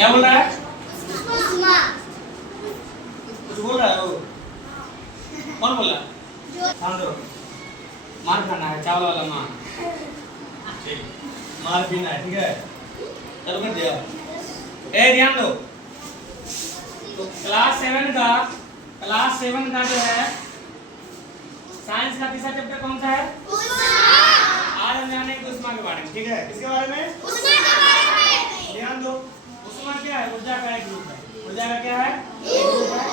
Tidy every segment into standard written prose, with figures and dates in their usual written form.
क्या बोल रहा है? उस्मा। कुछ बोल रहा है वो? कौन बोला? शांत रहो। मार खाना है, चावल वाला मार। ठीक, मार पीना है, ठीक है? चलो कर दिया। ए ध्यान दो। तो क्लास 7 का जो है साइंस का तीसरा चैप्टर कौन सा है? आज हम जानेंगे उष्मा के बारे में, ठीक है? किसके बारे में? उस्मा के बारे में। ध्यान दो। उष्मा क्या है? ऊर्जा का एक रूप है। ऊर्जा का क्या है? एक रूप है।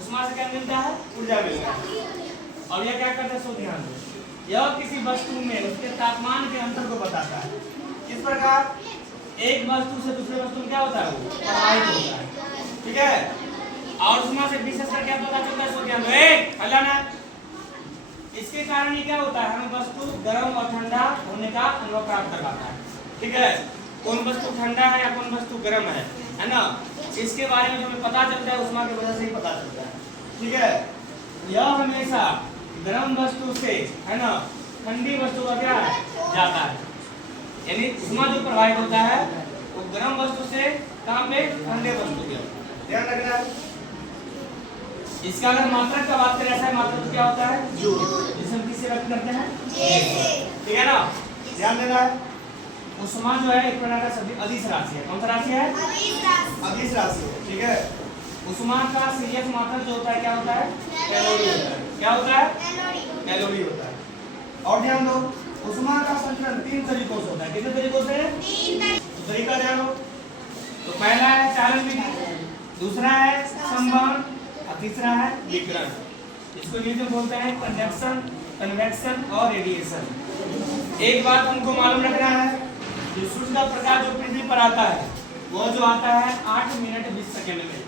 उष्मा से क्या मिलता है? ऊर्जा मिलता है। और यह क्या करता है? सो ध्यान दो। यह किसी वस्तु में उसके तापमान के अंतर को बताता है। किस प्रकार? एक वस्तु से दूसरे वस्तु में क्या होता है? वो प्रवाहित होता है, ठीक है? और उष्मा से विशेषकर क्या पता चलता है? सो ध्यान दो। एक हल्ला इसके कारण ये क्या होता है? हमें वस्तु गर्म और ठंडा होने का अनुभव प्राप्त करवाता है, ठीक है? कौन वस्तु ठंडा है या कौन वस्तु गर्म है ना? इसके बारे में हमें पता चलता है उष्मा की वजह से ही पता चलता है, ठीक है? यह हमेशा गर्म वस्तु से, है ना, ठंडी वस्तु का क्या है? जाता है। यानी उष्मा जो प्रवाहित होता है वो गर्म वस्तु से कहां पे? ठंडे वस्तु के। ध्यान रखना। इसका अगर मात्रक का बात करें, ऐसा मात्रक तो क्या होता है? जूल। जिसे हम किससे व्यक्त करते हैं? ठीक है ना? ध्यान देना है। उष्मा जो है एक प्रकार का अदिश राशि है। कौन सा राशि है? अदिश राशि है, ठीक है? उष्मा का सीरियस मात्रक जो होता है क्या होता है? कैलोरी होता है। क्या होता है? कैलोरी होता है। और ध्यान दो, उष्मा का संचरण 3 तरीकों से होता है। कितने तरीकों से? 3 तरीका ध्यान दो। तो पहला है चालन विधि, दूसरा है संवहन और तीसरा है विकिरण। इसको इंग्लिश में बोलते हैं कंडक्शन, कन्वेक्शन और रेडिएशन। एक बात हमको मालूम रखना है, जो सूर्य का प्रकाश जो पृथ्वी पर आता है वो जो आता है 8 मिनट 20 सेकंड में।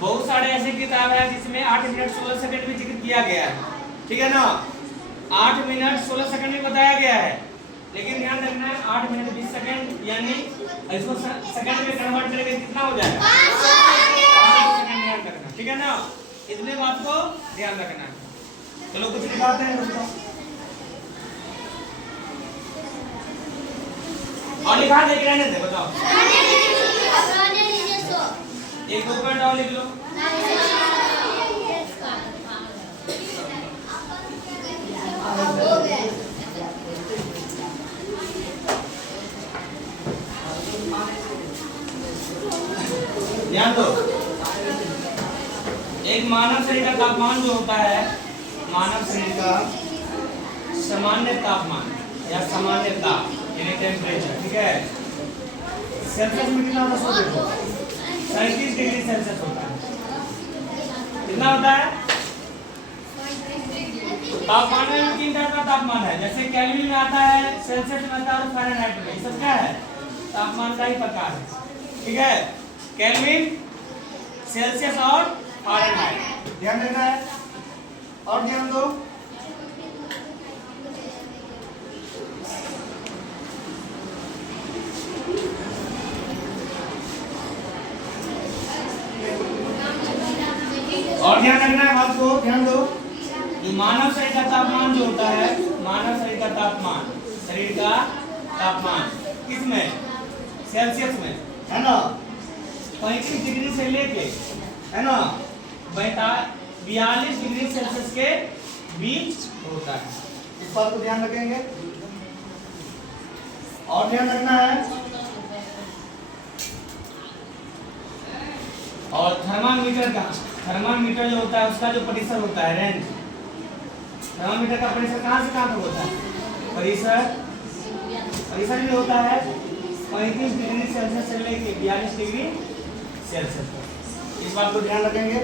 बहुत सारे ऐसे किताब है जिसमें 8 मिनट 16 सेकंड में जिक्र किया गया है, ठीक है ना? 8 मिनट 16 सेकंड में बताया गया है, लेकिन ध्यान रखना है 8 मिनट 20 सेकंड यानी इसको सेकंड में कन्वर्ट करेंगे कितना हो जाएगा? 500 सेकंड। ध्यान रखना, ठीक है ना? इतने बात को ध्यान रखना है। चलो कुछ दिखाते हैं दोस्तों। और लिखा दे कि रहने दे? बताओ। एक दो पॉइंट और लिख लो। ध्यान दो, एक मानव शरीर का तापमान जो होता है, मानव शरीर का सामान्य तापमान या सामान्य ताप यानी टेम्परेचर, ठीक है? सेल्सियस में कितना होता है? 37 डिग्री सेल्सियस होता है। कितना होता है? तापमान में 3 तरह का तापमान है, जैसे केल्विन में आता है, सेल्सियस में आता है और फ़ारेनहाइट में। ये सब क्या है? तापमान का ही प्रकार है, ठीक है? केल्विन, सेल्सियस और फ़ारेनहाइट। ध्यान रखना है। और ध्यान दो, और ध्यान रखना है बात को। ध्यान दो, जो मानव शरीर का तापमान जो होता है, मानव शरीर का तापमान किसमें? सेल्सियस में, है ना? 35 डिग्री से लेके, है ना, 42 डिग्री सेल्सियस के बीच होता है। इस बात को ध्यान रखेंगे। और ध्यान रखना है, और थर्मामीटर जो होता है उसका जो परिसर होता है, रेंज, थर्मामीटर का परिसर कहां से कहां तक होता है? परिसर भी होता है 35 डिग्री सेल्सियस से लेके 42 डिग्री सेल्सियस। इस बात को ध्यान रखेंगे।